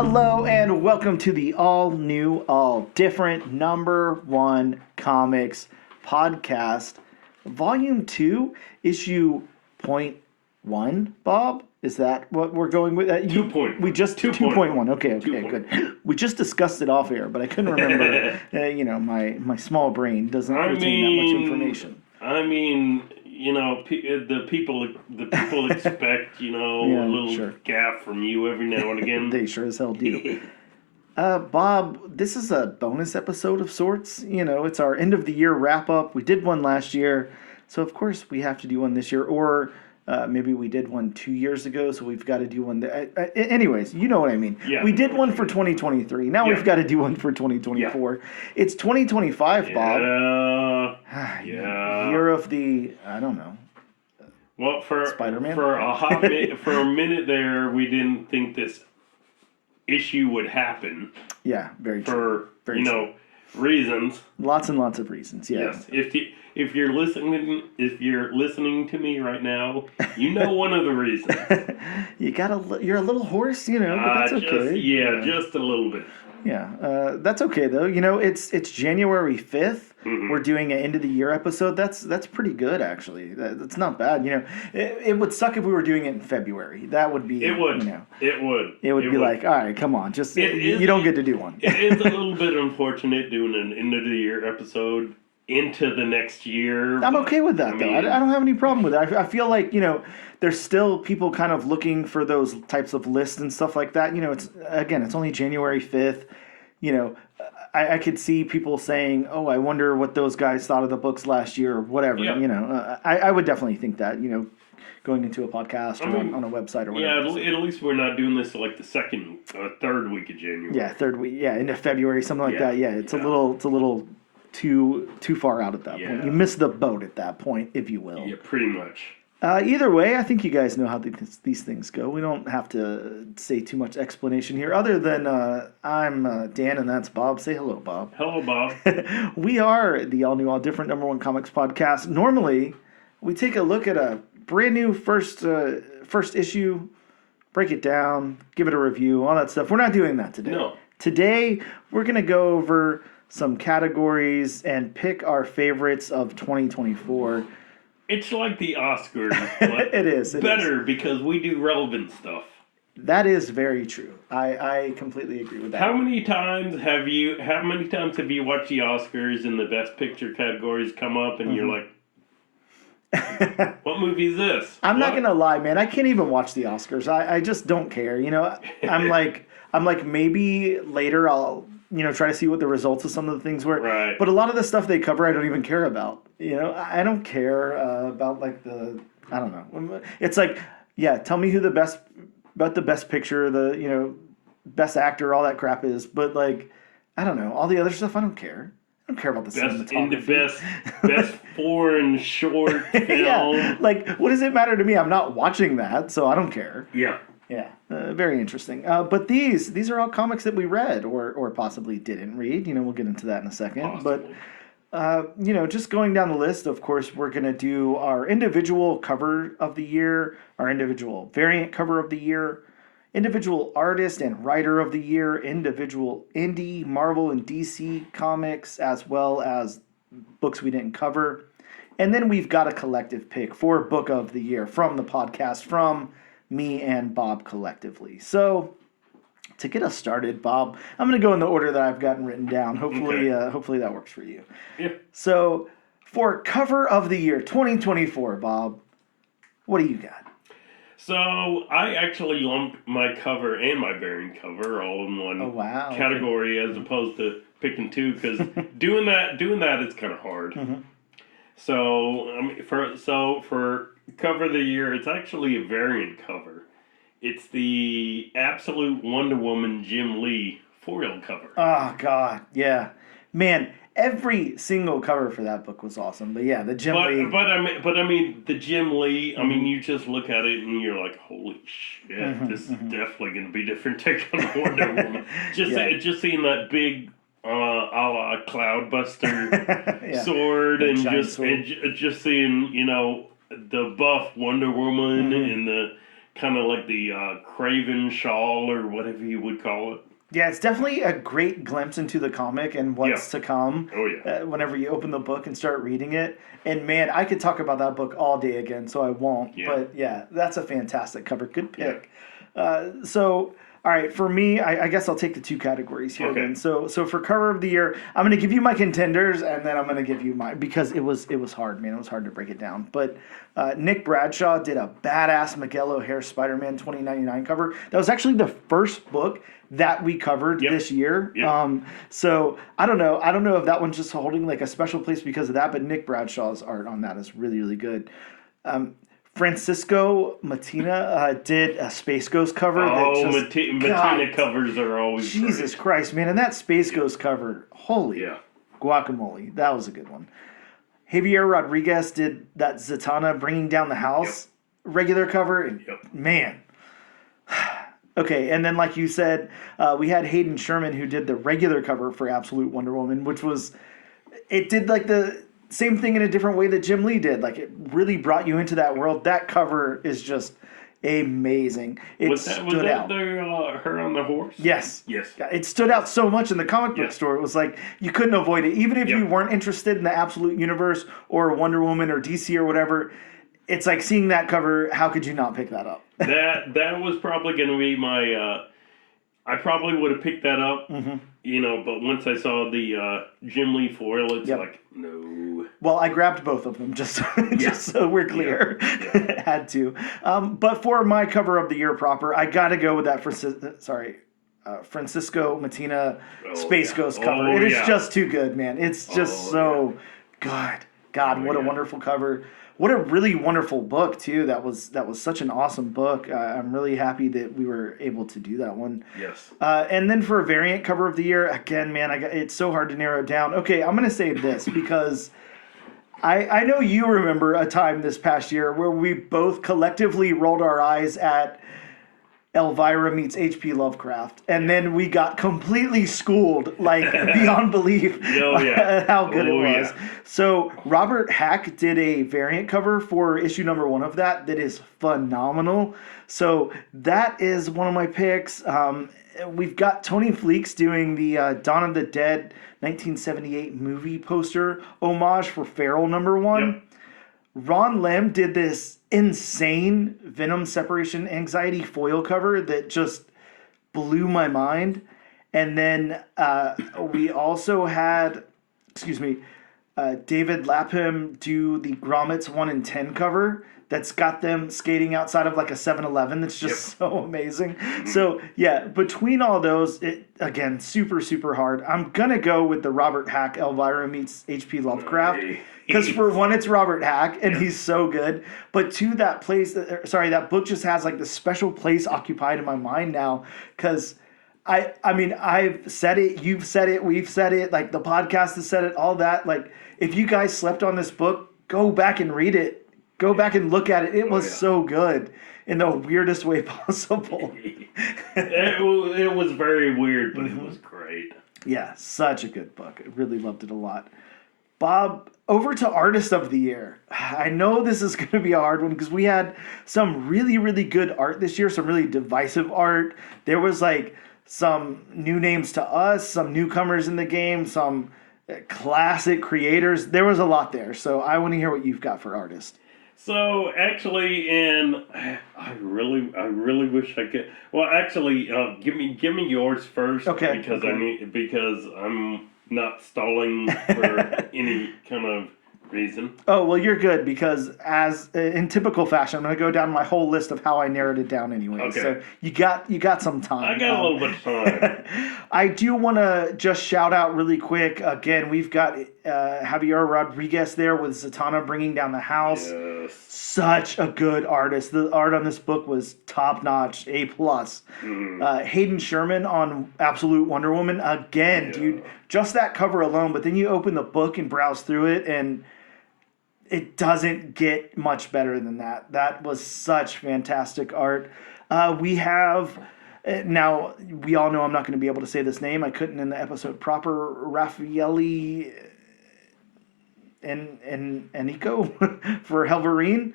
Hello and welcome to the all new, all different number one comics podcast, volume 2, issue .1. Bob, is that what we're going with? 2.1. We just 2.1. Okay, good. We just discussed it off air, but I couldn't remember. My small brain doesn't retain that much information. I mean, the people expect, a little gaffe from you every now and again. They sure as hell do. Bob, this is a bonus episode of sorts. It's our end of the year wrap up. We did one last year, so of course we have to do one this year. Or maybe we did one 2 years ago, so we've got to do one. Anyways, you know what I mean. Yeah, we did one for 2023. Now we've got to do one for 2024. Yeah. It's 2025, Bob. Year of the, I don't know. Well, Spider-Man? for a minute there, we didn't think this issue would happen. Yeah, very true. For reasons. Lots and lots of reasons. Yeah. Yes. If you're listening to me right now, you know one of the reasons. You're a little hoarse, but that's okay. Just a little bit. Yeah, that's okay though. It's January 5th. Mm-hmm. We're doing an end of the year episode. That's pretty good actually. That's not bad. It would suck if we were doing it in February. That would be. It would. It would be like, all right, come on, you don't get to do one. It is a little bit unfortunate doing an end of the year episode into the next year. I'm okay with that though. I don't have any problem with it. I feel like there's still people kind of looking for those types of lists and stuff like that. It's only January 5th. I could see people saying, "Oh, I wonder what those guys thought of the books last year," or whatever. Yeah. I would definitely think that. Going into a podcast or on a website or whatever. Yeah, at least we're not doing this like the third week of January. Yeah, third week. Yeah, into February, something like that. Yeah, it's a little too far out at that point. You miss the boat at that point, if you will. Yeah, pretty much. Either way, I think you guys know how these things go. We don't have to say too much explanation here, other than I'm Dan and that's Bob. Say hello, Bob. Hello, Bob. We are the all new, all different number one comics podcast. Normally, we take a look at a brand new first issue, break it down, give it a review, all that stuff. We're not doing that today. No. Today, we're going to go over some categories and pick our favorites of 2024. It's like the Oscars, but it is better because we do relevant stuff. That is very true. I completely agree with that. How many times have you watched the Oscars and the Best Picture categories come up and you're like, what movie is this? I'm not gonna lie, man. I can't even watch the Oscars. I just don't care. I'm like maybe later I'll try to see what the results of some of the things were. Right. But a lot of the stuff they cover, I don't even care about. I don't care about I don't know. It's like, tell me who the best picture, the best actor, all that crap is. But I don't know, all the other stuff, I don't care. I don't care about the cinematography. Best foreign short film. Yeah, what does it matter to me? I'm not watching that, so I don't care. Yeah. Yeah, very interesting. But these are all comics that we read or possibly didn't read. We'll get into that in a second. Possibly. But just going down the list, of course, we're going to do our individual cover of the year, our individual variant cover of the year, individual artist and writer of the year, individual indie, Marvel, and DC comics, as well as books we didn't cover. And then we've got a collective pick for book of the year from the podcast, from me and Bob collectively. So to get us started, Bob, I'm going to go in the order that I've gotten written down. Hopefully that works for you. Yeah. So for cover of the year 2024, Bob, what do you got? So I actually lumped my cover and my variant cover all in one category as opposed to picking two, because doing that is kind of hard. Mm-hmm. So for cover of the year, it's actually a variant cover. It's the Absolute Wonder Woman Jim Lee foil cover. Oh God, yeah, man. Every single cover for that book was awesome. But yeah, the Jim Lee. But I mean, the Jim Lee. I mean, you just look at it and you're like, holy shit, this is definitely going to be a different take on Wonder Woman. Just seeing that big a la Cloudbuster sword, and just seeing the buff Wonder Woman and the kind of like the Craven shawl or whatever you would call it. Yeah, it's definitely a great glimpse into the comic and what's to come. Oh yeah. Whenever you open the book and start reading it, and man, I could talk about that book all day again, so I won't. Yeah. But yeah, that's a fantastic cover. Good pick. So, all right, for me, I guess I'll take the two categories here. Okay. Then. So for cover of the year, I'm going to give you my contenders, and then I'm going to give you my, because it was hard, man. It was hard to break it down. But Nick Bradshaw did a badass Miguel O'Hare Spider-Man 2099 cover. That was actually the first book that we covered this year. Yep. So I don't know if that one's just holding like a special place because of that, but Nick Bradshaw's art on that is really, really good. Francisco Matina did a Space Ghost cover. Matina covers are always Jesus great. Christ, man. And that Space Ghost cover, holy guacamole. That was a good one. Javier Rodriguez did that Zatanna Bringing Down the House regular cover. And man. Okay, and then like you said, we had Hayden Sherman who did the regular cover for Absolute Wonder Woman, which was, it did like the same thing in a different way that Jim Lee did. Like it really brought you into that world. That cover is just amazing. It stood out. Her on the horse? Yes. Yes. It stood out so much in the comic book store. It was like you couldn't avoid it. Even if you weren't interested in the Absolute Universe or Wonder Woman or DC or whatever, it's like seeing that cover, how could you not pick that up? that was probably going to be my. I probably would have picked that up, but once I saw the Jim Lee foil, it's like no. Well, I grabbed both of them just so we're clear. Had to. But for my cover of the year proper, I got to go with that. Francisco Matina Space Ghost cover. It is just too good, man. It's just so good. God, what a wonderful cover. What a really wonderful book too. That was such an awesome book. I'm really happy that we were able to do that one. Yes. And then for a variant cover of the year, again, man, it's so hard to narrow it down. Okay, I'm gonna say this because I know you remember a time this past year where we both collectively rolled our eyes at Elvira meets H.P. Lovecraft, and then we got completely schooled, like beyond belief, how good it was. So Robert Hack did a variant cover for issue number 1 of that is phenomenal. So that is one of my picks. We've got Tony Fleeks doing the Dawn of the Dead 1978 movie poster homage for Feral number 1. Yep. Ron Lim did this insane Venom Separation Anxiety foil cover that just blew my mind. And then we also had, David Lapham do the Grommets 1 in 10 cover that's got them skating outside of like a 7-Eleven. That's just so amazing. So yeah, between all those, again, super, super hard. I'm going to go with the Robert Hack Elvira meets H.P. Lovecraft. Because for one, it's Robert Hack, and he's so good. But two, that book just has like this special place occupied in my mind now. Because I mean, I've said it, you've said it, we've said it. Like the podcast has said it, all that. Like if you guys slept on this book, go back and read it. Go back and look at it. It was so good in the weirdest way possible. It was very weird, but it was great. Yeah, such a good book. I really loved it a lot. Bob, over to Artist of the Year. I know this is going to be a hard one because we had some really, really good art this year, some really divisive art. There was like some new names to us, some newcomers in the game, some classic creators. There was a lot there. So I want to hear what you've got for Artist. So actually, and I really wish I could. Well, actually, give me yours first. Okay. Because I'm not stalling for any kind of reason. Oh, well, you're good because as in typical fashion, I'm going to go down my whole list of how I narrowed it down anyway. Okay. So you got some time. I got a little bit of time. I do want to just shout out really quick. Again, we've got Javier Rodriguez there with Zatanna Bringing Down the House. Yes. Such a good artist. The art on this book was top notch, A+. Hayden Sherman on Absolute Wonder Woman. Again, dude, just that cover alone. But then you open the book and browse through it, and it doesn't get much better than that. That was such fantastic art. We have, now we all know I'm not going to be able to say this name. I couldn't in the episode proper. Raffaelli and Enrico for Helverine.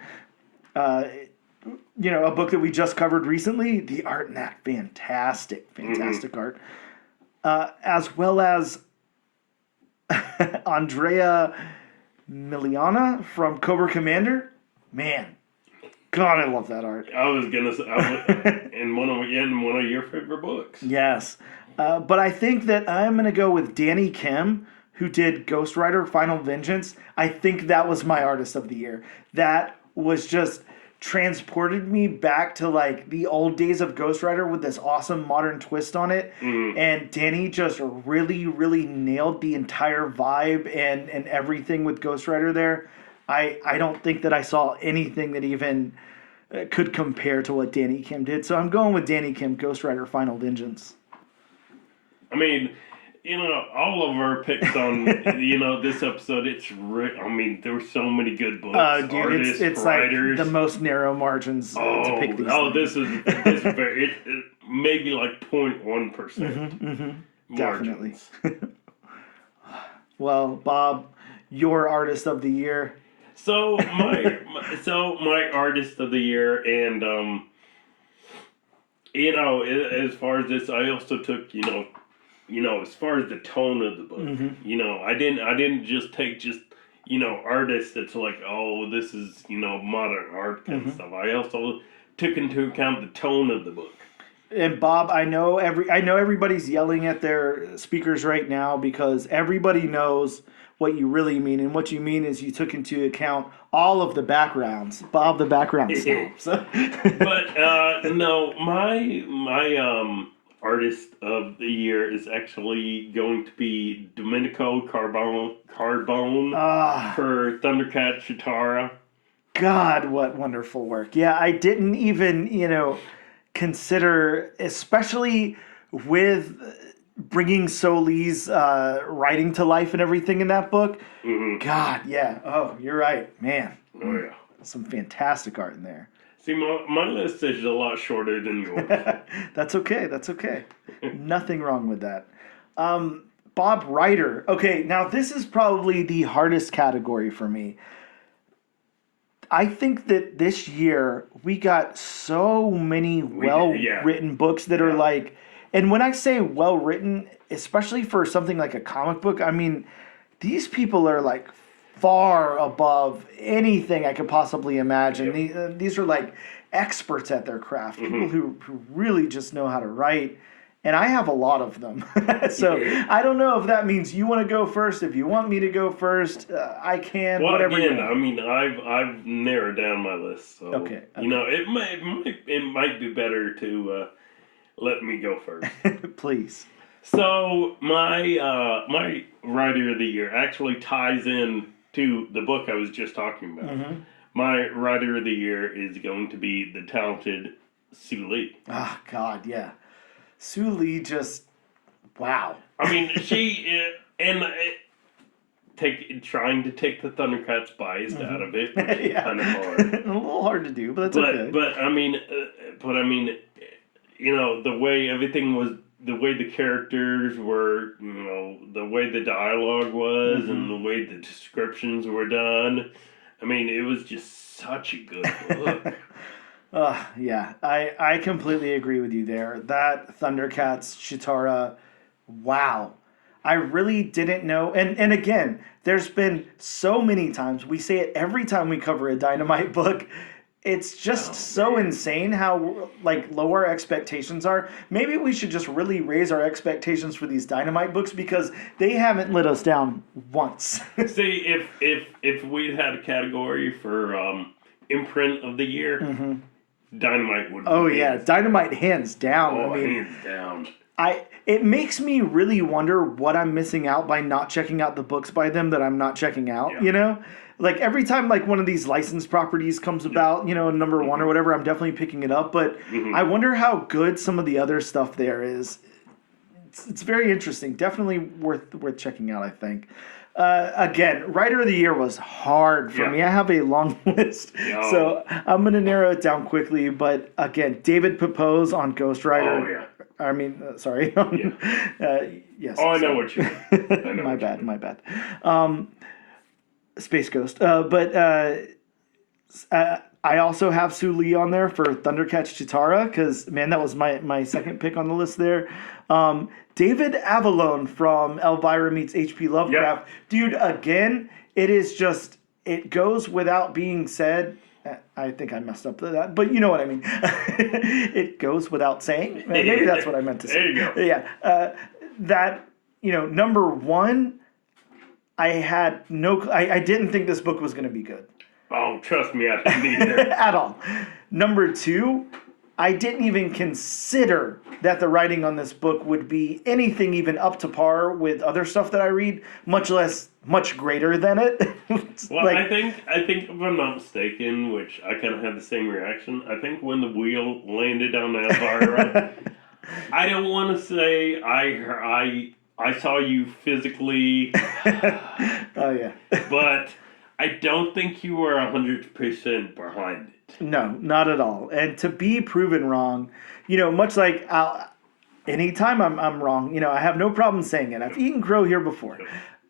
a book that we just covered recently, the art in that, fantastic art. As well as Andrea Miliana from Cobra Commander. Man, God, I love that art. I was gonna say, in one of your favorite books. Yes, but I think that I'm gonna go with Danny Kim, who did Ghost Rider: Final Vengeance. I think that was my artist of the year. That was just transported me back to like the old days of Ghost Rider with this awesome modern twist on it. And Danny just really, really nailed the entire vibe and everything with Ghost Rider there. I don't think that I saw anything that even could compare to what Danny Kim did. So I'm going with Danny Kim, Ghost Rider: Final Vengeance. I mean, all of our picks on, this episode, I mean, there were so many good books, Dude, artists, it's writers. Like the most narrow margins to pick these things. This is very, it maybe like 0.1%. Definitely. Well, Bob, your artist of the year. So my artist of the year, and as far as this, I also took as far as the tone of the book, I didn't just take artists that's like, oh, this is modern art kind of stuff. I also took into account the tone of the book. And Bob, I know everybody's yelling at their speakers right now because everybody knows what you really mean, and what you mean is you took into account all of the backgrounds. Bob, the background snob. But no, my artist of the year is actually going to be Domenico Carbone for Thundercat Chitara. God, what wonderful work. Yeah, I didn't even, consider, especially with bringing Solis writing to life and everything in that book. God, yeah. Oh, you're right. Man. Oh, yeah. Some fantastic art in there. See, my list is a lot shorter than yours. That's okay. Nothing wrong with that. Bob Ryder. Okay, now this is probably the hardest category for me. I think that this year we got so many well-written books that are like, and when I say well-written, especially for something like a comic book, I mean, these people are like far above anything I could possibly imagine. These are like experts at their craft, people who really just know how to write. And I have a lot of them. So I don't know if that means you want to go first. If you want me to go first, I can. Well, whatever again, you want. I mean, I've narrowed down my list. So, Okay. it might be better to let me go first. Please. So my writer of the year actually ties in to the book I was just talking about. My writer of the year is going to be the talented Sue Lee. Ah, God, yeah. Sue Lee just, wow. I mean, she trying to take the Thundercats bias out of it, which is kind of hard. A little hard to do, but that's okay. But I mean, the way everything was, the way the characters were, the way the dialogue was, and the way the descriptions were done. I mean, it was just such a good book. Yeah, I completely agree with you there. That Thundercats Chitara, wow. I really didn't know. And again, there's been so many times, we say it every time we cover a Dynamite book. It's just so insane how low our expectations are. Maybe we should just really raise our expectations for these Dynamite books because they haven't let us down once. See, if we'd had a category for imprint of the year, Dynamite would. Oh yeah, Dynamite hands down. Oh, hands down. It makes me really wonder what I'm missing out by not checking out the books by them that I'm not checking out. Yeah. Like every time one of these licensed properties comes about, number one or whatever, I'm definitely picking it up. But I wonder how good some of the other stuff there is. It's very interesting. Definitely worth checking out, I think. Again, Writer of the Year was hard for me. I have a long list, so I'm going to narrow it down quickly. But again, David Pepose on Ghost Rider. Oh, yeah. I mean, sorry. Yes. Oh, I know what you mean. My bad. Space Ghost. But I also have Sue Lee on there for Thundercats Chitara because, man, that was my second pick on the list there. David Avalone from Elvira Meets H.P. Lovecraft. Dude, again, it is just, it goes without being said. I think I messed up that, but you know what I mean. It goes without saying. Maybe that's what I meant to say. There you go. Yeah. That, number one, I didn't think this book was going to be good. Oh, trust me, I didn't either. At all. Number two, I didn't even consider that the writing on this book would be anything even up to par with other stuff that I read, much less much greater than it. Well, I think if I'm not mistaken, which I kind of had the same reaction. I think when the wheel landed on Elvira, I don't want to say I saw you physically. Oh yeah. But I don't think you were 100% behind it. No, not at all. And to be proven wrong, much like anytime I'm wrong, I have no problem saying it. I've eaten crow here before.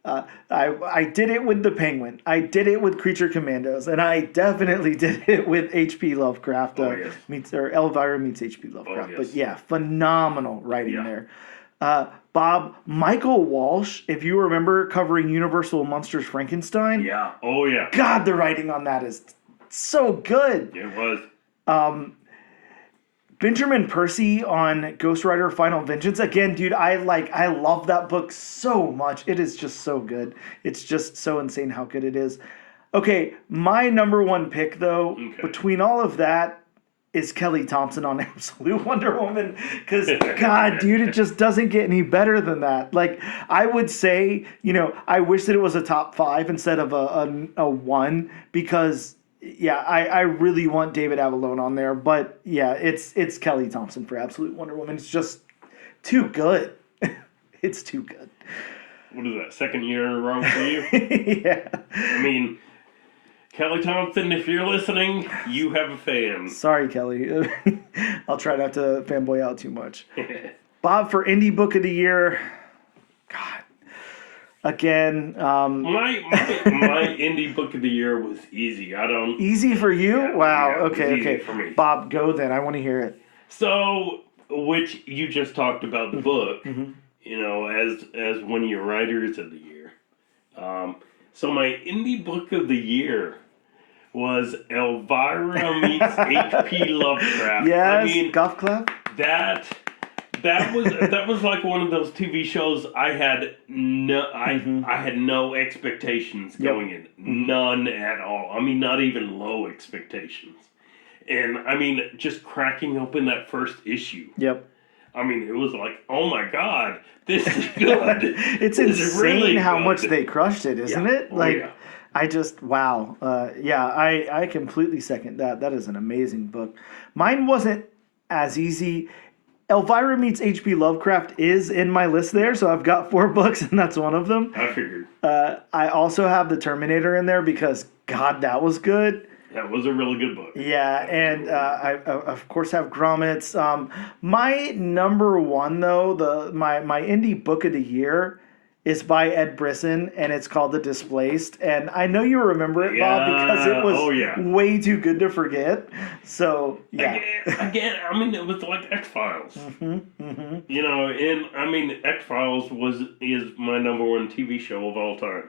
I did it with the Penguin. I did it with Creature Commandos, and I definitely did it with H.P. Lovecraft. Yes. Or Elvira meets H.P. Lovecraft. Yes. But yeah, phenomenal writing there. Bob, Michael Walsh, if you remember covering Universal Monsters Frankenstein. Yeah. Oh yeah. God, the writing on that is so good. It was. Benjamin Percy on Ghost Rider Final Vengeance. Again, dude, I love that book so much. It is just so good. It's just so insane how good it is. Okay, my number one pick, though, between all of that, is Kelly Thompson on Absolute Wonder Woman. Because, God, dude, it just doesn't get any better than that. Like, I would say, I wish that it was a top 5 instead of a 1, because... yeah, I really want David Avalone on there, but yeah, it's Kelly Thompson for Absolute Wonder Woman. It's just too good. It's too good. What is that, second year in a row for you? Yeah. I mean, Kelly Thompson, if you're listening, you have a fan. Sorry, Kelly. I'll try not to fanboy out too much. Bob, for Indie Book of the Year, God. Again, my indie book of the year was easy. Easy for you? Yeah, wow. Yeah, okay. For me. Bob, go then. I want to hear it. So, which you just talked about the book, as one of your writers of the year. So my indie book of the year was Elvira Meets H.P. Lovecraft. Yes, I mean, golf club. That was like one of those TV shows I had no expectations going in. None at all. I mean, not even low expectations. And I mean, just cracking open that first issue. Yep. I mean, it was like, oh my God, this is good. It's insane really how much they crushed it, isn't it? Like, I just, wow. I completely second that. That is an amazing book. Mine wasn't as easy. Elvira Meets H.P. Lovecraft is in my list there, so I've got 4 books, and that's one of them. I figured. I also have The Terminator in there because, God, that was good. That was a really good book. Yeah, and I of course have Grommets. My number one, though, my indie book of the year is by Ed Brisson, and it's called The Displaced. And I know you remember it, Bob, because it was way too good to forget. So, yeah. Again, I mean, it was like X-Files. And, I mean, X-Files is my number one TV show of all time.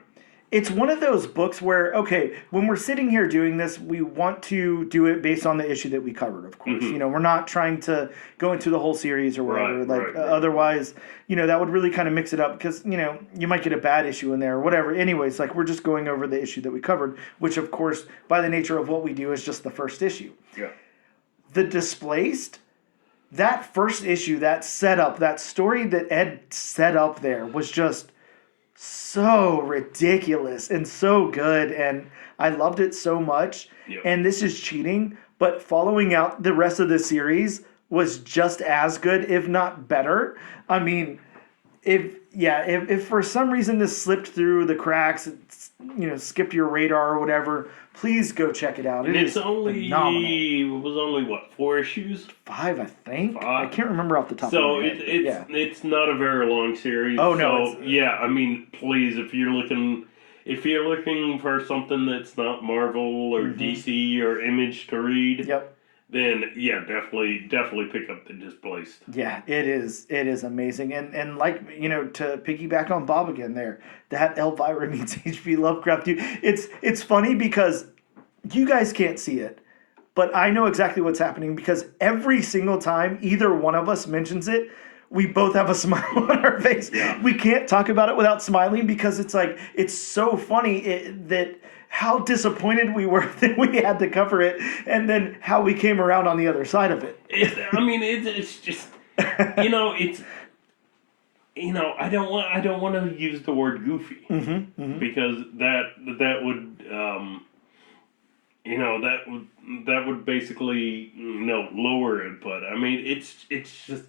It's one of those books where, okay, when we're sitting here doing this, we want to do it based on the issue that we covered, of course. We're not trying to go into the whole series or whatever. Right. Otherwise, that would really kind of mix it up because, you might get a bad issue in there or whatever. Anyways, we're just going over the issue that we covered, which, of course, by the nature of what we do is just the first issue. Yeah. The Displaced, that first issue, that setup, that story that Ed set up there was just so ridiculous and so good, and I loved it so much. Yep. And this is cheating, but following out the rest of the series was just as good, if not better. I mean, if for some reason this slipped through the cracks, skipped your radar or whatever, please go check it out. It's phenomenal. It was only, 4 issues? 5, I think. 5. I can't remember off the top of my head. So it's not a very long series. Oh, no. So, I mean, please, if you're looking... if you're looking for something that's not Marvel or DC or Image to read, Yep. then yeah, definitely pick up the Displaced. Yeah, it is. It is amazing, and like to piggyback on Bob again, there, that Elvira meets H.P. Lovecraft. Dude, it's funny because you guys can't see it, but I know exactly what's happening because every single time either one of us mentions it, we both have a smile on our face. Yeah. We can't talk about it without smiling because it's so funny that how disappointed we were that we had to cover it, and then how we came around on the other side of it. It's just it's I don't want to use the word goofy because that would that would basically lower it, but I mean it's just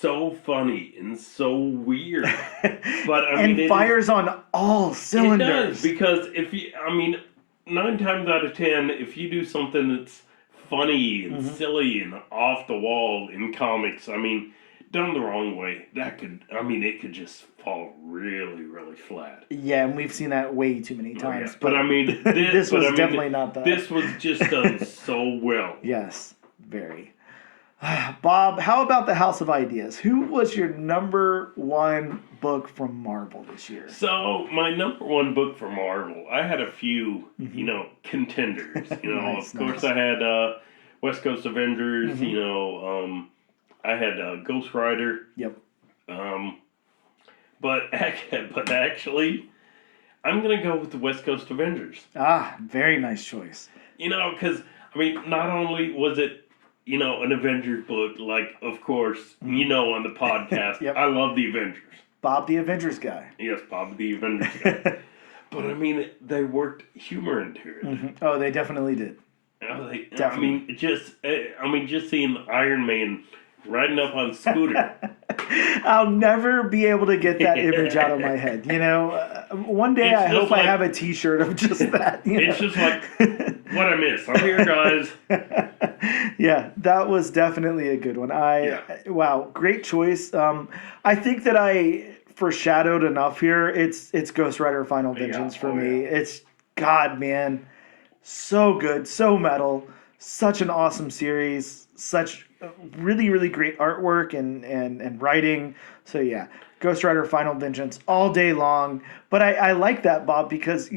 so funny and so weird. But I mean, and fires on all cylinders. It does, because if you, 9 times out of 10, if you do something that's funny and silly and off the wall in comics, done the wrong way, it could just fall really, really flat. Yeah, and we've seen that way too many times. Yeah. But this was definitely not that. This was just done so well. Yes, very. Bob, how about the House of Ideas? Who was your number one book from Marvel this year? So, my number one book from Marvel, I had a few, contenders. Nice, of course, nice. I had West Coast Avengers, I had Ghost Rider. Yep. But actually, I'm going to go with the West Coast Avengers. Ah, very nice choice. Because, not only was it an Avengers book, like, of course, on the podcast, Yep. I love the Avengers. Bob the Avengers guy. Yes, Bob the Avengers guy. But, they worked humor into it. Oh, they definitely did. Definitely. Just seeing Iron Man riding up on Scooter. I'll never be able to get that image out of my head. One day I hope I have a T-shirt of just that. It's just like, what I miss. I'm here, guys. Yeah, that was definitely a good one. Wow, great choice. I think that I foreshadowed enough here. It's Ghost Rider Final Vengeance for me. Yeah. It's God, man, so good, so metal, such an awesome series, such really, really great artwork and writing. So yeah, Ghost Rider Final Vengeance all day long. But I like that, Bob, because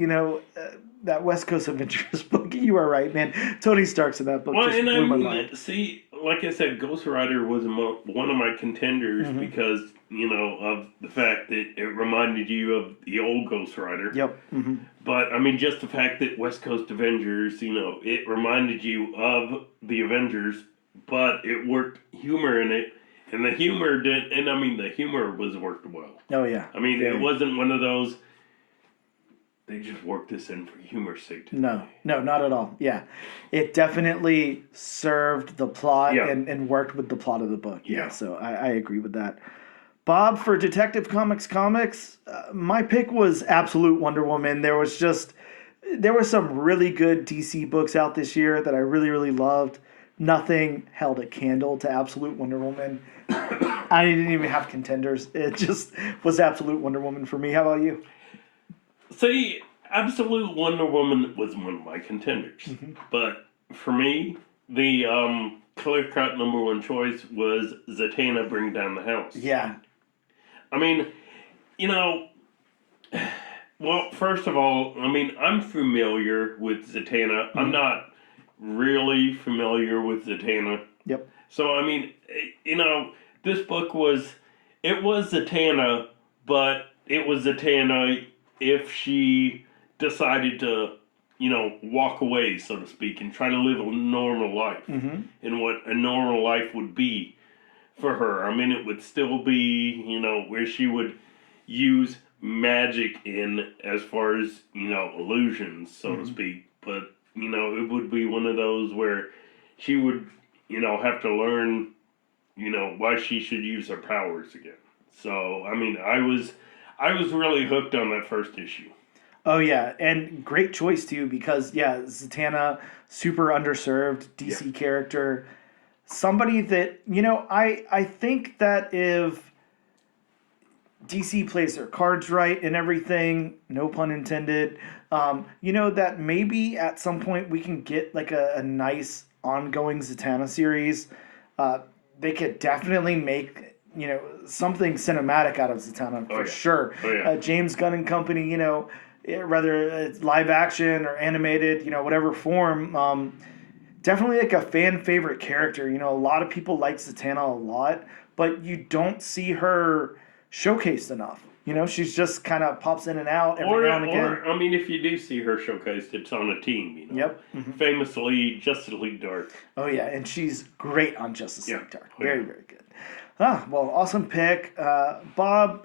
that West Coast Avengers book, you are right, man. Tony Stark's in that book. Well, just blew my mind. see, like I said, Ghost Rider was one of my contenders because of the fact that it reminded you of the old Ghost Rider. Yep. But just the fact that West Coast Avengers, it reminded you of the Avengers, but it worked humor in it, and the humor did, and the humor was worked well. Oh yeah. It wasn't one of those, they just worked this in for humor's sake. No, not at all. Yeah. It definitely served the plot and worked with the plot of the book. Yeah. So I agree with that. Bob, for Detective Comics, my pick was Absolute Wonder Woman. There were some really good DC books out this year that I really, really loved. Nothing held a candle to Absolute Wonder Woman. I didn't even have contenders. It just was Absolute Wonder Woman for me. How about you? See, Absolute Wonder Woman was one of my contenders. But for me, the clear-cut number one choice was Zatanna Bring Down the House. Yeah. Well, first of all, I'm familiar with Zatanna. I'm not really familiar with Zatanna. Yep. So, this book was Zatanna, but it was Zatanna if she decided to, walk away, so to speak, and try to live a normal life. And what a normal life would be for her. it would still be, where she would use magic in as far as, illusions, so to speak. But, it would be one of those where she would, have to learn, why she should use her powers again. So, I was really hooked on that first issue. Oh yeah, and great choice too, because Zatanna, super underserved DC character, somebody that I think that if DC plays their cards right and everything, no pun intended. That maybe at some point we can get like a nice ongoing Zatanna series. Uh, they could definitely make, something cinematic out of Zatanna for sure. Oh yeah. James Gunn and Company, whether it's live action or animated, whatever form, definitely like a fan favorite character. A lot of people like Zatanna a lot, but you don't see her showcased enough. She's just kind of pops in and out every now and again. Or, I mean, if you do see her showcased, it's on a team, Yep. Famously, Justice League Dark. Oh, yeah, and she's great on Justice League Dark. Very, yeah. very good. Well, awesome pick. Bob,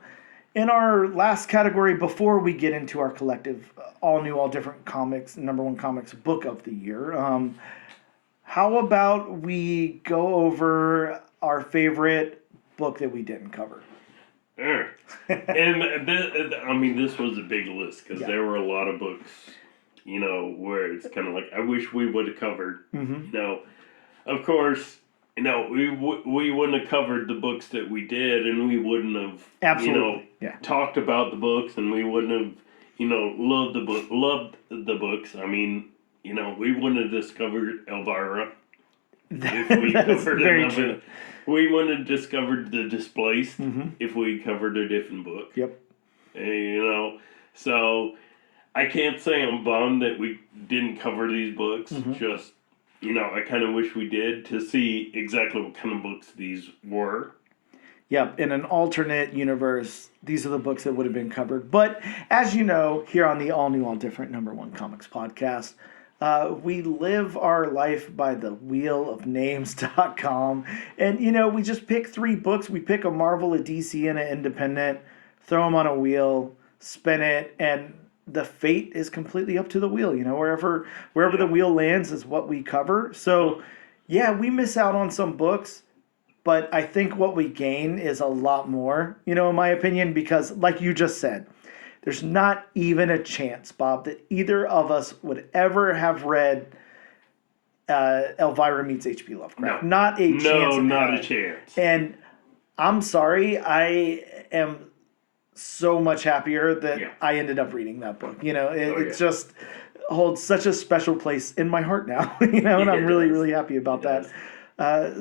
in our last category, before we get into our collective, all new, all different comics, number one comics book of the year, how about we go over our favorite book that we didn't cover? And this was a big list because there were a lot of books, where it's kind of like I wish we would have covered. Of course, we wouldn't have covered the books that we did, and we wouldn't have talked about the books, and we wouldn't have loved the books. I mean, we wouldn't have discovered Elvira if we covered another. We wouldn't have discovered The Displaced if we covered a different book. Yep. So I can't say I'm bummed that we didn't cover these books. Just, I kind of wish we did to see exactly what kind of books these were. Yep, in an alternate universe, these are the books that would have been covered. But as you know, here on the All New, All Different number one comics podcast, we live our life by the wheelofnames.com. And, we just pick 3 books. We pick a Marvel, a DC, and an independent, throw them on a wheel, spin it, and the fate is completely up to the wheel. Wherever the wheel lands is what we cover. So, yeah, we miss out on some books, but I think what we gain is a lot more, in my opinion, because like you just said, there's not even a chance, Bob, that either of us would ever have read Elvira Meets H.P. Lovecraft. No. Not a chance. No, not a chance. And I'm sorry, I am so much happier that I ended up reading that book. It just holds such a special place in my heart now, and I'm really, really happy about that.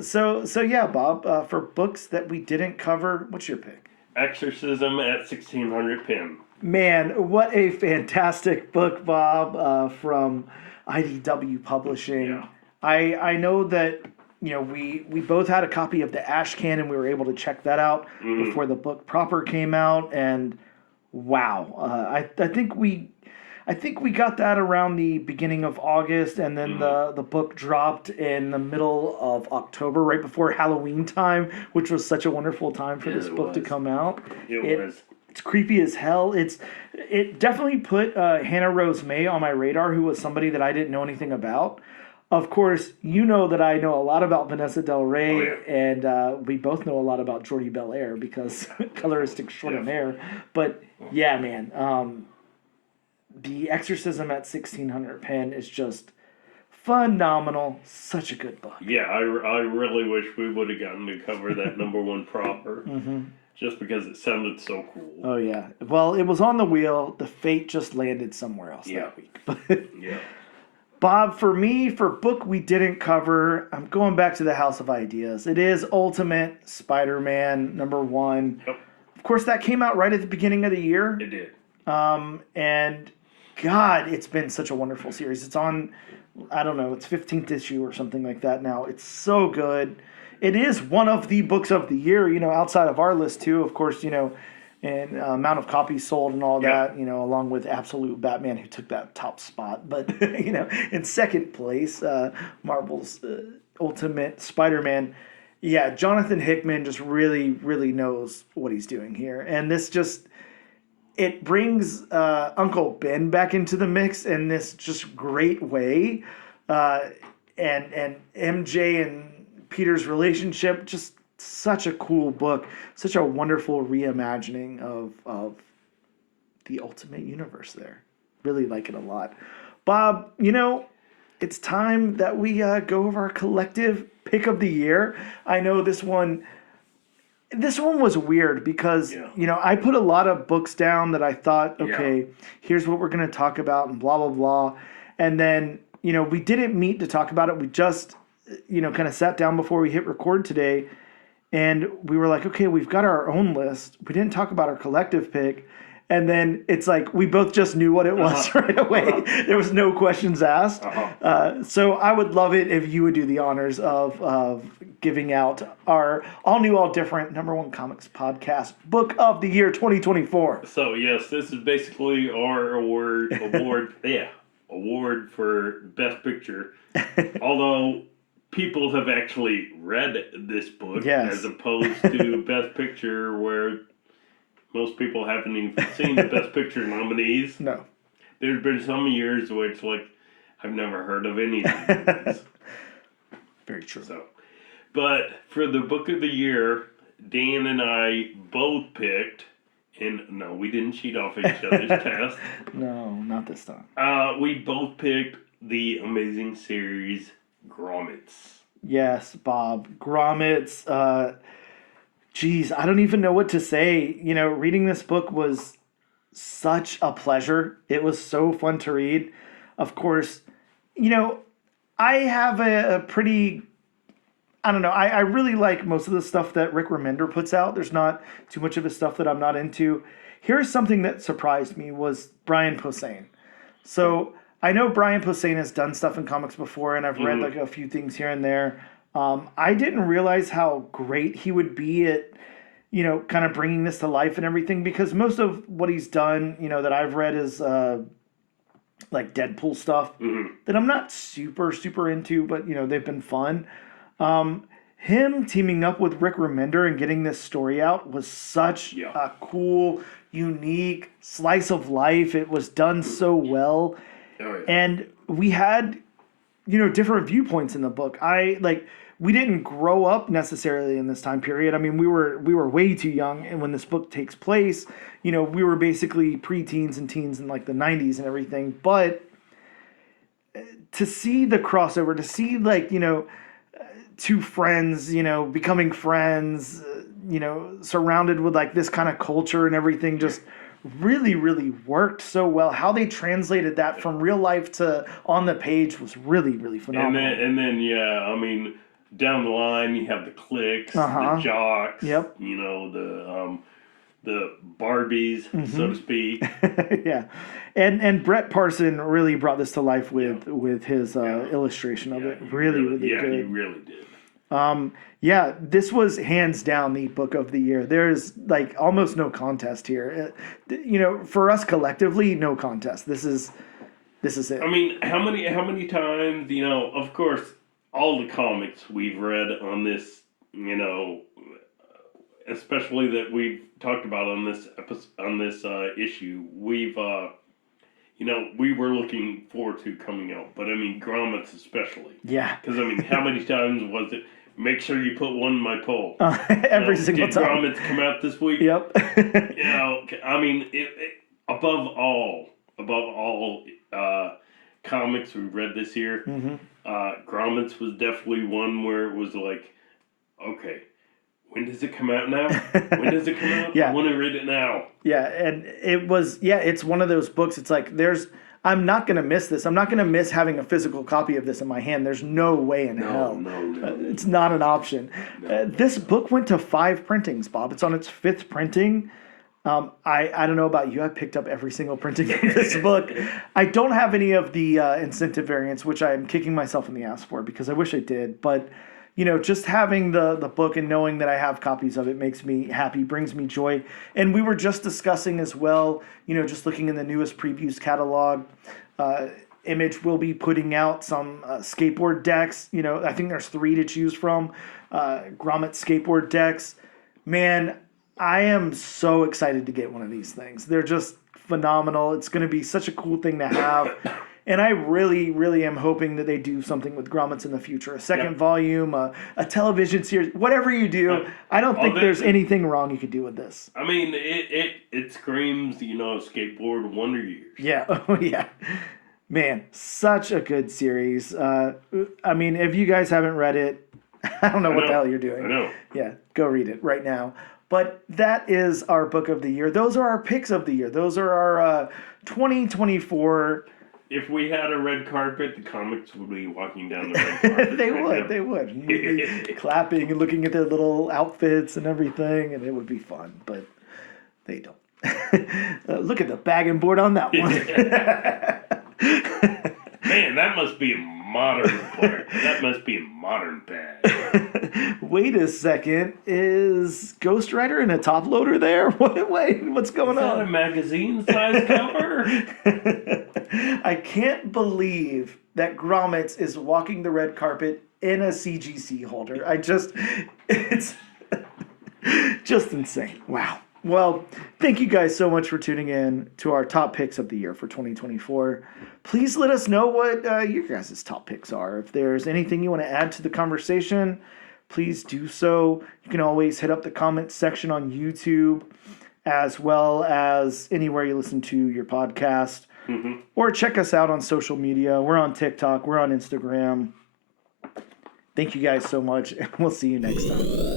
So yeah, Bob, for books that we didn't cover, what's your pick? Exorcism at 1600 Pen. Man, what a fantastic book, Bob, from IDW Publishing. Yeah. I know that, we both had a copy of the Ash Can, and we were able to check that out before the book proper came out, and wow. I think we got that around the beginning of August, and then the book dropped in the middle of October, right before Halloween time, which was such a wonderful time for this book to come out. It was. It's creepy as hell. It definitely put Hannah Rose May on my radar, who was somebody that I didn't know anything about. Of course, you know that I know a lot about Vanessa Del Rey, and we both know a lot about Jordi Belair because colorist extraordinaire. But yeah, man, The Exorcism at 1600 Pen is just phenomenal. Such a good book. Yeah, I really wish we would have gotten to cover that number one proper. Just because it sounded so cool. Oh, yeah. Well, it was on the wheel. The fate just landed somewhere else that week. Yeah. Bob, for me, for book we didn't cover, I'm going back to the House of Ideas. It is Ultimate Spider-Man number 1. Yep. Of course, that came out right at the beginning of the year. It did. And, God, it's been such a wonderful series. It's on, I don't know, it's 15th issue or something like that now. It's so good. It is one of the books of the year, outside of our list too, of course, and amount of copies sold and all that, along with Absolute Batman, who took that top spot. But, in second place, Marvel's Ultimate Spider-Man. Yeah, Jonathan Hickman just really, really knows what he's doing here. And this just, it brings Uncle Ben back into the mix in this just great way. And MJ and Peter's relationship, just such a cool book, such a wonderful reimagining of the Ultimate Universe there. Really like it a lot. Bob, it's time that we go over our collective pick of the year. I know this one This one was weird because, Yeah. I put a lot of books down that I thought, Yeah. okay, here's what we're going to talk about and blah, blah, blah. And then, we didn't meet to talk about it. We just, kind of sat down before we hit record today. And we were like, okay, we've got our own list. We didn't talk about our collective pick. And then it's like we both just knew what it was right away. There was no questions asked. So I would love it if you would do the honors of giving out our all new, all different #1 comics podcast book of the year 2024. So yes, this is basically our award. Award for Best Picture. Although people have actually read this book as opposed to Best Picture, where most people haven't even seen the Best Picture nominees. No. There's been some years where it's like, I've never heard of any of these movies. Very true. So, but for the Book of the Year, Dan and I both picked, and no, we didn't cheat off each other's test. No, not this time. We both picked the amazing series Grommets. Yes, Bob. Grommets. Geez, I don't even know what to say. Reading this book was such a pleasure. It was so fun to read. Of course, I have a pretty, I don't know, I really like most of the stuff that Rick Remender puts out. There's not too much of his stuff that I'm not into. Here's something that surprised me was Brian Posehn. So I know Brian Posehn has done stuff in comics before, and I've read like a few things here and there. I didn't realize how great he would be at, kind of bringing this to life and everything, because most of what he's done, that I've read is like Deadpool stuff that I'm not super, super into, but, they've been fun. Him teaming up with Rick Remender and getting this story out was such a cool, unique slice of life. It was done so well. Oh, yeah. And we had, different viewpoints in the book. We didn't grow up necessarily in this time period. I mean, we were way too young, and when this book takes place, we were basically preteens and teens in like the 90s and everything. But to see the crossover, to see two friends, becoming friends, surrounded with like this kind of culture and everything, just really, really worked so well. How they translated that from real life to on the page was really, really phenomenal. And then I mean, down the line you have the cliques, the jocks, the Barbies, so to speak. Yeah, and Brett Parson really brought this to life with his illustration of it. Really good. Yeah, he really did. This was hands down the book of the year. There's like almost no contest here. For us collectively, no contest. This is it. I mean, how many times, of course, all the comics we've read on this, especially that we've talked about on this issue, we've we were looking forward to coming out, but I mean, Grommets especially. Yeah. Because I mean, how many times was it? Make sure you put one in my poll. Every single time. Did Grommets come out this week? Yep. I mean, above all comics we've read this year, Grommets was definitely one where it was like, okay, when does it come out now? When does it come out? Yeah. I want to read it now. Yeah, and it was, it's one of those books. It's like, I'm not going to miss this. I'm not going to miss having a physical copy of this in my hand. There's no way in hell. No. It's not an option. This book went to 5 printings, Bob. It's on its 5th printing. I don't know about you. I picked up every single printing of this book. I don't have any of the incentive variants, which I'm kicking myself in the ass for because I wish I did. But, just having the book and knowing that I have copies of it makes me happy, brings me joy. And we were just discussing as well, just looking in the newest previews catalog, Image will be putting out some skateboard decks. I think there's 3 to choose from. Grommet skateboard decks. Man, I am so excited to get one of these things. They're just phenomenal. It's going to be such a cool thing to have. And I really, really am hoping that they do something with Grommets in the future. A second volume, a television series, whatever you do. I don't think there's anything wrong you could do with this. I mean, it screams, skateboard Wonder Years. Yeah. Oh, yeah. Man, such a good series. I mean, if you guys haven't read it, I don't know what the hell you're doing. I know. Yeah, go read it right now. But that is our book of the year. Those are our picks of the year. Those are our 2024. If we had a red carpet, the comics would be walking down the red carpet. They would. You'd be clapping and looking at their little outfits and everything, and it would be fun. But they don't. Look at the bagging board on that one. Man, that must be a modern part. That must be a modern bag. Wait a second. Is Ghost Rider in a top loader there? Wait, what's going on? Is that a magazine size cover? I can't believe that Grommets is walking the red carpet in a CGC holder. It's just insane. Wow. Well, thank you guys so much for tuning in to our top picks of the year for 2024. Please let us know what your guys' top picks are. If there's anything you want to add to the conversation, please do so. You can always hit up the comments section on YouTube, as well as anywhere you listen to your podcast. Mm-hmm. Or check us out on social media. We're on TikTok. We're on Instagram. Thank you guys so much, and we'll see you next time.